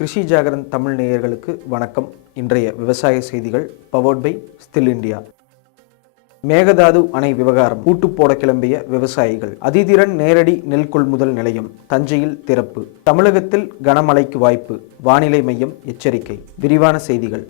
கிருஷி ஜாகரன் தமிழ் நேயர்களுக்கு வணக்கம். இன்றைய விவசாய செய்திகள் powered by still India Mekedatu அணை விவகாரம் கூட்டு போட கிளம்பிய விவசாயிகள். அதிதிறன் நேரடி நெல் கொள்முதல் நிலையம் தஞ்சையில் திறப்பு. தமிழகத்தில் கனமழைக்கு வாய்ப்பு. வானிலை மையம் எச்சரிக்கை. விரிவான செய்திகள்.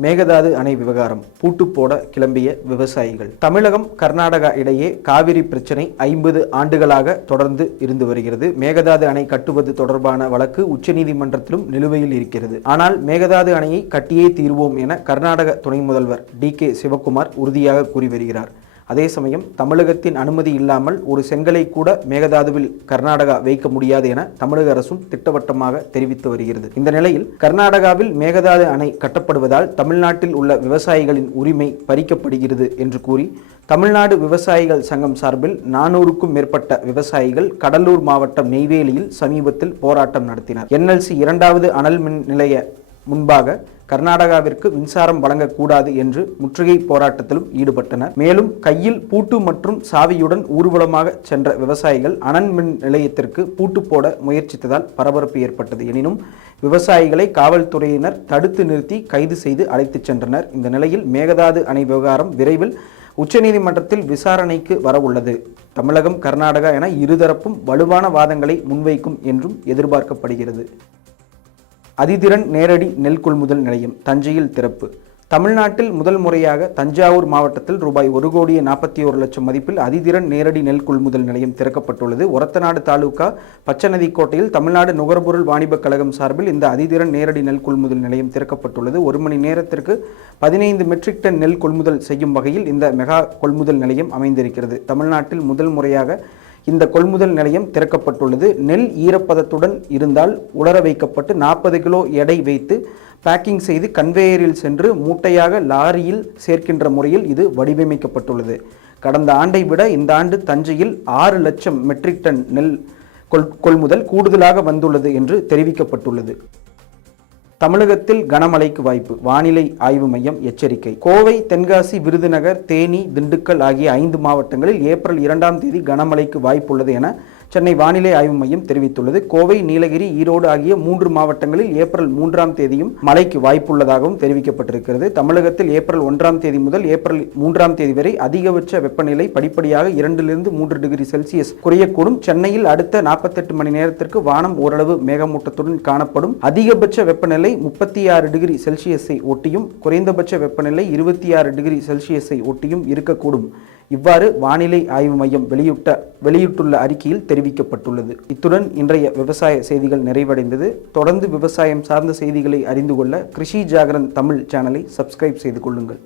மேகதாது அணை விவகாரம் பூட்டு போட கிளம்பிய விவசாயிகள். தமிழகம் கர்நாடகா இடையே காவிரி பிரச்சினை ஐம்பது ஆண்டுகளாக தொடர்ந்து இருந்து வருகிறது. மேகதாது அணை கட்டுவது தொடர்பான வழக்கு உச்சநீதிமன்றத்திலும் நிலுவையில் இருக்கிறது. ஆனால் மேகதாது அணையை கட்டியே தீர்வோம் என கர்நாடக துணை முதல்வர் டி கே சிவக்குமார் உறுதியாக கூறி வருகிறார். அதே சமயம் தமிழகத்தின் அனுமதி இல்லாமல் ஒரு செங்கலை கூட மேகதாதுவில் கர்நாடகா வைக்க முடியாது என தமிழக அரசும் திட்டவட்டமாக தெரிவித்து வருகிறது. இந்த நிலையில் கர்நாடகாவில் மேகதாது அணை கட்டப்படுவதால் தமிழ்நாட்டில் உள்ள விவசாயிகளின் உரிமை பறிக்கப்படுகிறது என்று கூறி தமிழ்நாடு விவசாயிகள் சங்கம் சார்பில் நானூறுக்கும் மேற்பட்ட விவசாயிகள் கடலூர் மாவட்டம் நெய்வேலியில் சமீபத்தில் போராட்டம் நடத்தினர். என்எல்சி இரண்டாவது அனல் மின் நிலைய முன்பாக கர்நாடகாவிற்கு மின்சாரம் வழங்கக்கூடாது என்று முற்றுகை போராட்டத்திலும் ஈடுபட்டனர். மேலும் கையில் பூட்டு மற்றும் சாவியுடன் ஊர்வலமாக சென்ற விவசாயிகள் அனன் மின் நிலையத்திற்கு பூட்டு போட முயற்சித்ததால் பரபரப்பு ஏற்பட்டது. எனினும் விவசாயிகளை காவல்துறையினர் தடுத்து நிறுத்தி கைது செய்து அழைத்துச் சென்றனர். இந்த நிலையில் மேகதாது அணை விவகாரம் விரைவில் உச்சநீதிமன்றத்தில் விசாரணைக்கு வரவுள்ளது தமிழகம் கர்நாடகா என இருதரப்பும் வலுவான வாதங்களை முன்வைக்கும் என்றும் எதிர்பார்க்கப்படுகிறது. அதிதிறன் நேரடி நெல் கொள்முதல் நிலையம் தஞ்சையில் திறப்பு. தமிழ்நாட்டில் முதல் முறையாக தஞ்சாவூர் மாவட்டத்தில் ரூபாய் ஒரு கோடியே நாற்பத்தி ஒரு லட்சம் மதிப்பில் அதிதிறன் நேரடி நெல் கொள்முதல் நிலையம் திறக்கப்பட்டுள்ளது. ஒரத்தநாடு தாலுகா பச்சநதி கோட்டையில் தமிழ்நாடு நுகர்பொருள் வாணிபக் கழகம் சார்பில் இந்த அதிதிறன் நேரடி நெல் கொள்முதல் நிலையம் திறக்கப்பட்டுள்ளது. ஒரு மணி நேரத்திற்கு பதினைந்து மெட்ரிக் டன் நெல் கொள்முதல் செய்யும் வகையில் இந்த மெகா கொள்முதல் நிலையம் அமைந்திருக்கிறது. தமிழ்நாட்டில் முதல் முறையாக இந்த கொள்முதல் நிலையம் திறக்கப்பட்டுள்ளது. நெல் ஈரப்பதத்துடன் இருந்தால் உலர வைக்கப்பட்டு நாற்பது கிலோ எடை வைத்து பேக்கிங் செய்து கன்வேயரில் சென்று மூட்டையாக லாரியில் சேர்க்கின்ற முறையில் இது வடிவமைக்கப்பட்டுள்ளது. கடந்த ஆண்டை விட இந்த ஆண்டு தஞ்சையில் ஆறு லட்சம் மெட்ரிக் டன் நெல் கொள் கொள்முதல் கூடுதலாக வந்துள்ளது என்று தெரிவிக்கப்பட்டுள்ளது. தமிழகத்தில் கனமழைக்கு வாய்ப்பு. வானிலை ஆய்வு மையம் எச்சரிக்கை. கோவை தென்காசி விருதுநகர் தேனி திண்டுக்கல் ஆகிய ஐந்து மாவட்டங்களில் ஏப்ரல் இரண்டாம் தேதி கனமழைக்கு வாய்ப்புள்ளது என சென்னை வானிலை ஆய்வு மையம் தெரிவித்துள்ளது. கோவை நீலகிரி ஈரோடு ஆகிய மூன்று மாவட்டங்களில் ஏப்ரல் மூன்றாம் தேதியும் மழைக்கு வாய்ப்புள்ளதாகவும் தெரிவிக்கப்பட்டிருக்கிறது. தமிழகத்தில் ஏப்ரல் ஒன்றாம் தேதி முதல் ஏப்ரல் மூன்றாம் தேதி வரை அதிகபட்ச வெப்பநிலை படிப்படியாக இரண்டிலிருந்து மூன்று டிகிரி செல்சியஸ் குறையக்கூடும். சென்னையில் அடுத்த நாற்பத்தெட்டு மணி நேரத்திற்கு வானம் ஓரளவு மேகமூட்டத்துடன் காணப்படும். அதிகபட்ச வெப்பநிலை முப்பத்தி ஆறு டிகிரி செல்சியஸை ஒட்டியும் குறைந்தபட்ச வெப்பநிலை இருபத்தி ஆறு டிகிரி செல்சியஸை ஒட்டியும் இருக்கக்கூடும். இவ்வாறு வானிலை ஆய்வு மையம் வெளியிட்ட வெளியிட்டுள்ள அறிக்கையில் தெரிவிக்கப்பட்டுள்ளது. இத்துடன் இன்றைய விவசாய செய்திகள் நிறைவடைந்தது. தொடர்ந்து விவசாயம் சார்ந்த செய்திகளை அறிந்து கொள்ள கிருஷி ஜாகரன் தமிழ் சேனலை சப்ஸ்கிரைப் செய்து கொள்ளுங்கள்.